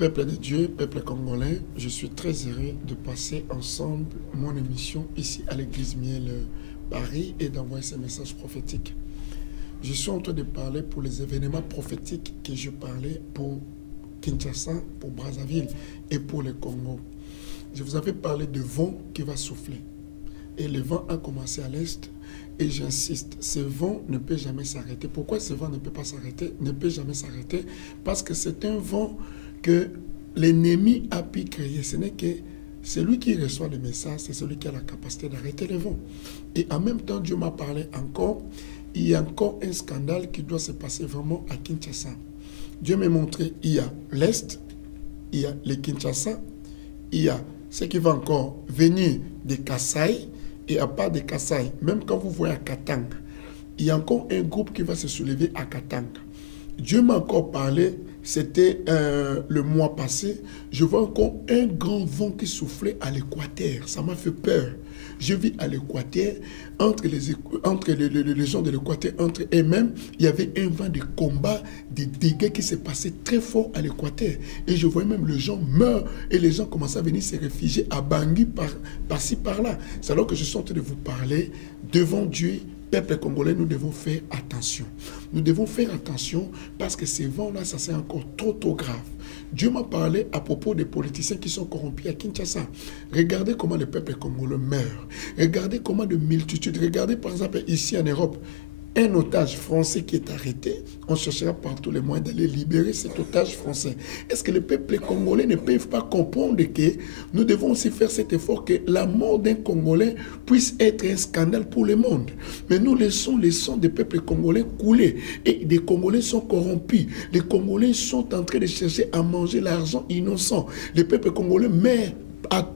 Peuple de Dieu, peuple congolais, je suis très heureux de passer ensemble mon émission ici à l'église Miel Paris et d'envoyer ces messages prophétiques. Je suis en train de parler pour les événements prophétiques que je parlais pour Kinshasa, pour Brazzaville et pour le Congo. Je vous avais parlé de vent qui va souffler. Et le vent a commencé à l'est. Et j'insiste, ce vent ne peut jamais s'arrêter. Pourquoi ce vent ne peut pas s'arrêter, ne peut jamais s'arrêter? Parce que c'est un vent que l'ennemi a pu créer. Ce n'est que celui qui reçoit le message, c'est celui qui a la capacité d'arrêter le vent. Et en même temps, Dieu m'a parlé encore. Il y a encore un scandale qui doit se passer vraiment à Kinshasa. Dieu m'a montré, il y a l'Est, il y a le Kinshasa, il y a ce qui va encore venir de Kasaï. Et à part de Kasaï, même quand vous voyez à Katanga, il y a encore un groupe qui va se soulever à Katanga. Dieu m'a encore parlé, c'était le mois passé, je vois encore un grand vent qui soufflait à l'Équateur. Ça m'a fait peur. Je vis à l'Équateur, entre les gens de l'Équateur, entre eux-mêmes, il y avait un vent de combat, des dégâts qui se passaient très fort à l'Équateur. Et je voyais même les gens meurent et les gens commençaient à venir se réfugier à Bangui par-ci, par-là. C'est alors que je suis en train de vous parler devant Dieu. Peuple congolais, nous devons faire attention. Nous devons faire attention parce que ces vents-là, ça c'est encore trop grave. Dieu m'a parlé à propos des politiciens qui sont corrompus à Kinshasa. Regardez comment le peuple congolais meurt. Regardez comment de multitudes. Regardez par exemple ici en Europe, un otage français qui est arrêté, on cherchera par tous les moyens d'aller libérer cet otage français. Est-ce que le peuple congolais ne peut pas comprendre que nous devons aussi faire cet effort que la mort d'un Congolais puisse être un scandale pour le monde? Mais nous laissons les sangs des peuples congolais couler et des Congolais sont corrompus. Les Congolais sont en train de chercher à manger l'argent innocent. Les peuples congolais meurent.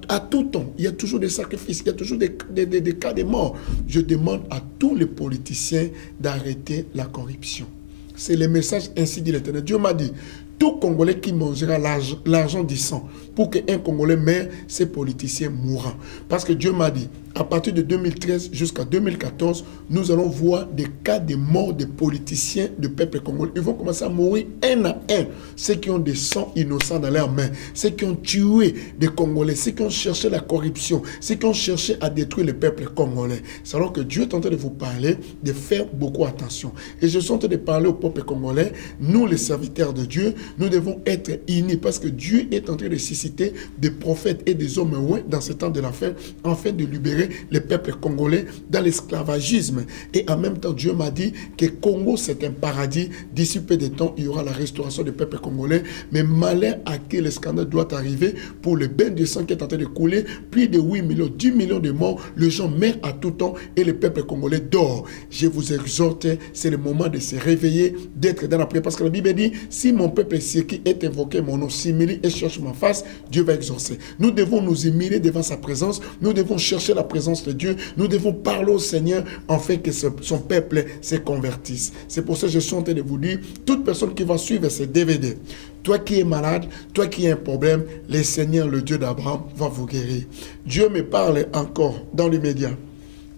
À tout temps, il y a toujours des sacrifices, il y a toujours des cas de mort. Je demande à tous les politiciens d'arrêter la corruption. C'est le message ainsi dit l'Éternel. Dieu m'a dit, tout Congolais qui mangera l'argent du sang, pour qu'un Congolais meure, ces politiciens mourront. Parce que Dieu m'a dit, à partir de 2013 jusqu'à 2014, nous allons voir des cas de mort de politiciens de peuple congolais. Ils vont commencer à mourir un à un. Ceux qui ont des sangs innocents dans leurs mains, ceux qui ont tué des Congolais, ceux qui ont cherché la corruption, ceux qui ont cherché à détruire le peuple congolais. C'est alors que Dieu est en train de vous parler, de faire beaucoup attention. Et je suis en train de parler au peuple congolais, nous les serviteurs de Dieu, nous devons être unis parce que Dieu est en train de susciter des prophètes et des hommes dans ce temps de la fin, afin de libérer les peuples congolais dans l'esclavagisme. Et en même temps, Dieu m'a dit que Congo, c'est un paradis. D'ici peu de temps, il y aura la restauration du peuple congolais. Mais malheur à qui le scandale doit arriver pour le bain de sang qui est en train de couler. Plus de 8 millions, 10 millions de morts. Les gens meurent à tout temps et le peuple congolais dort. Je vous exhorte, c'est le moment de se réveiller, d'être dans la prière. Parce que la Bible dit, si mon peuple qui est invoqué mon nom, s'humilie et cherche ma face, Dieu va exaucer. Nous devons nous humilier devant sa présence. Nous devons chercher la présence de Dieu. Nous devons parler au Seigneur afin que son peuple se convertisse. C'est pour ça que je suis en train de vous dire, toute personne qui va suivre ces DVD, toi qui es malade, toi qui as un problème, le Seigneur, le Dieu d'Abraham, va vous guérir. Dieu me parle encore dans l'immédiat.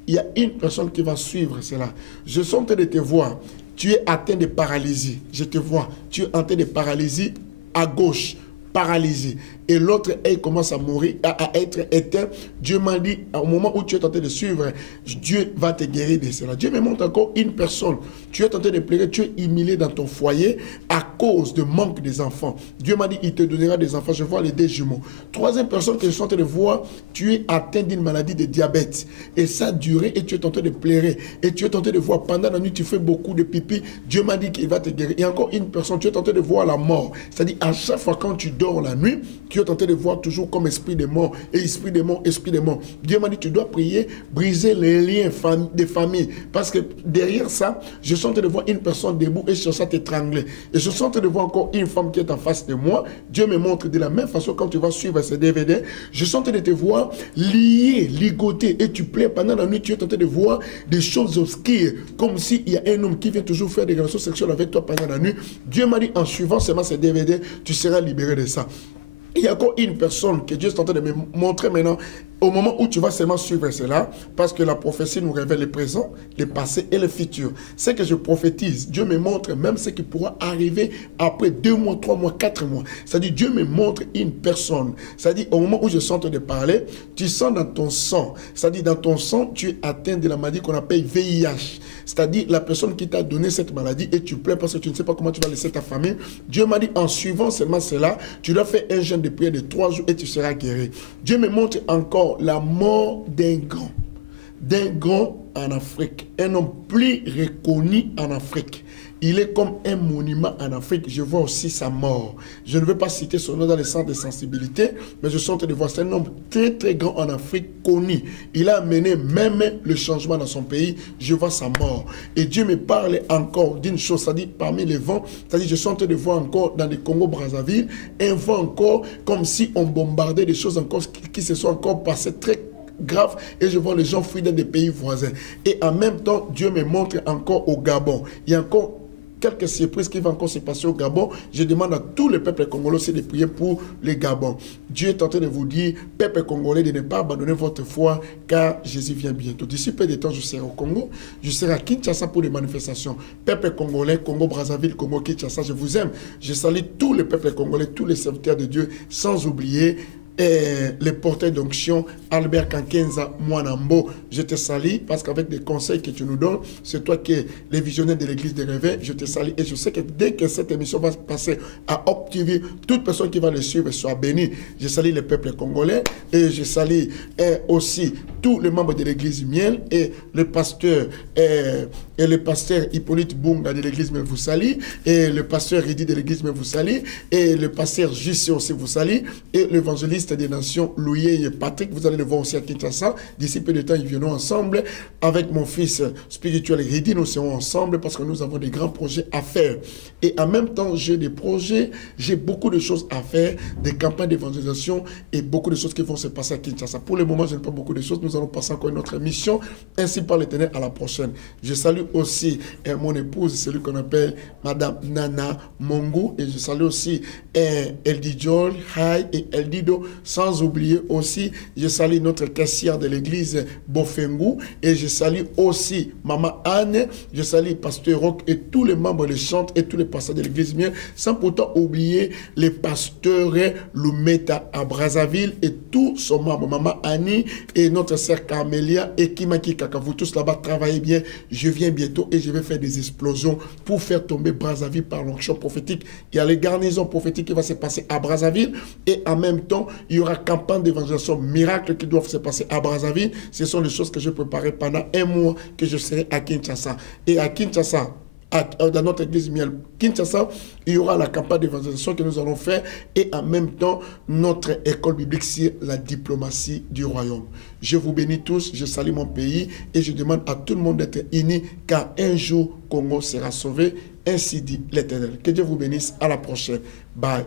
Il y a une personne qui va suivre cela. Je suis en train de te voir. Tu es atteint de paralysie. Je te vois. Tu es atteint de paralysie à gauche. Paralysé. Et l'autre œil commence à mourir, à être éteint. Dieu m'a dit, au moment où tu es tenté de suivre, Dieu va te guérir de cela. Dieu me montre encore une personne. Tu es tenté de pleurer, tu es humilié dans ton foyer à cause de manque des enfants. Dieu m'a dit, il te donnera des enfants. Je vois les deux jumeaux. Troisième personne que je suis en train de voir, tu es atteint d'une maladie de diabète. Et ça a duré et tu es tenté de pleurer. Et tu es tenté de voir, pendant la nuit, tu fais beaucoup de pipi. Dieu m'a dit qu'il va te guérir. Et encore une personne, tu es tenté de voir la mort. C'est-à-dire, à chaque fois quand tu dors la nuit, tu es tenté de voir toujours comme esprit de mort, et esprit de mort, esprit de mort. Dieu m'a dit, tu dois prier, briser les liens des familles. Parce que derrière ça, je suis en train de voir une personne debout et cherche à t'étrangler. Et je suis en train de voir encore une femme qui est en face de moi. Dieu me montre de la même façon quand tu vas suivre ces DVD. Je suis en train de te voir lié, ligoté, et tu plais pendant la nuit, tu es en train de voir des choses obscures, comme s'il y a un homme qui vient toujours faire des relations sexuelles avec toi pendant la nuit. Dieu m'a dit, en suivant seulement ces DVD, tu seras libéré de ça. Il y a encore une personne que Dieu est en train de me montrer maintenant. Au moment où tu vas seulement suivre cela, parce que la prophétie nous révèle le présent, le passé et le futur. Ce que je prophétise, Dieu me montre même ce qui pourra arriver après 2 mois, 3 mois, 4 mois. C'est-à-dire, Dieu me montre une personne. C'est-à-dire, au moment où je sens de parler, tu sens dans ton sang. C'est-à-dire, dans ton sang, tu es atteint de la maladie qu'on appelle VIH. C'est-à-dire, la personne qui t'a donné cette maladie et tu pleures parce que tu ne sais pas comment tu vas laisser ta famille. Dieu m'a dit, en suivant seulement cela, tu dois faire un jeûne de prière de 3 jours et tu seras guéri. Dieu me montre encore la mort d'un grand en Afrique, un homme plus reconnu en Afrique. Il est comme un monument en Afrique. Je vois aussi sa mort. Je ne veux pas citer son nom dans le centre de sensibilité, mais je sens de voir, c'est un homme très très grand en Afrique, connu. Il a amené même le changement dans son pays. Je vois sa mort. Et Dieu me parle encore d'une chose, c'est-à-dire parmi les vents, c'est-à-dire je sens de voir encore dans le Congo-Brazzaville, un vent encore comme si on bombardait des choses encore qui se sont encore passées très grave, et je vois les gens fuir dans des pays voisins. Et en même temps, Dieu me montre encore au Gabon. Il y a encore quelques surprises qui vont encore se passer au Gabon. Je demande à tous les peuples congolais aussi de prier pour les Gabon. Dieu est en train de vous dire, peuple congolais, de ne pas abandonner votre foi, car Jésus vient bientôt. D'ici peu de temps, je serai au Congo. Je serai à Kinshasa pour les manifestations. Peuple congolais, Congo-Brazzaville, Congo-Kinshasa, je vous aime. Je salue tous les peuples congolais, tous les serviteurs de Dieu, sans oublier les porteurs d'onction, Albert Kankenza Mwanambo. Je te salue parce qu'avec des conseils que tu nous donnes, c'est toi qui es le visionnaire de l'église des réveils. Je te salue et je sais que dès que cette émission va passer à Op TV, toute personne qui va le suivre soit bénie. Je salue le peuple congolais et je salue aussi tous les membres de l'église Miel et le pasteur Hippolyte Bunga de l'église Miel vous salue, et le pasteur Ridi de l'église Miel vous salue, et le pasteur JC aussi vous salue, et l'évangéliste des nations Louis et Patrick, vous allez le voir aussi à Kinshasa. D'ici peu de temps, ils viendront ensemble avec mon fils spirituel Ridi. Nous serons ensemble parce que nous avons des grands projets à faire. Et en même temps, j'ai des projets, j'ai beaucoup de choses à faire, des campagnes d'évangélisation et beaucoup de choses qui vont se passer à Kinshasa. Pour le moment, je n'ai pas beaucoup de choses. Nous allons passer encore une autre mission. Ainsi par l'Éternel, à la prochaine. Je salue aussi mon épouse, celui qu'on appelle Madame Nana Mongo. Et je salue aussi Eldi Joel, Hai et Eldido. Sans oublier aussi, je salue notre caissière de l'église Bofengou. Et je salue aussi Maman Anne. Je salue Pasteur Rock et tous les membres de chante et tous les pasteurs de l'église mienne. Sans pourtant oublier les pasteurs Lumeta à Brazzaville et tous son membres. Maman Annie et notre sœur Carmelia et Kimaki Kaka. Vous tous là-bas travaillez bien. Je viens bientôt et je vais faire des explosions pour faire tomber Brazzaville par l'onction prophétique. Il y a les garnisons prophétiques qui vont se passer à Brazzaville et en même temps, il y aura campagne d'évangélisation miracle qui doivent se passer à Brazzaville. Ce sont les choses que je préparais pendant un mois que je serai à Kinshasa. Et à Kinshasa, dans notre église Miel Kinshasa, il y aura la campagne d'évangélisation que nous allons faire et en même temps notre école biblique sur la diplomatie du royaume. Je vous bénis tous, je salue mon pays et je demande à tout le monde d'être unis car un jour Congo sera sauvé, ainsi dit l'Éternel. Que Dieu vous bénisse, à la prochaine. Bye.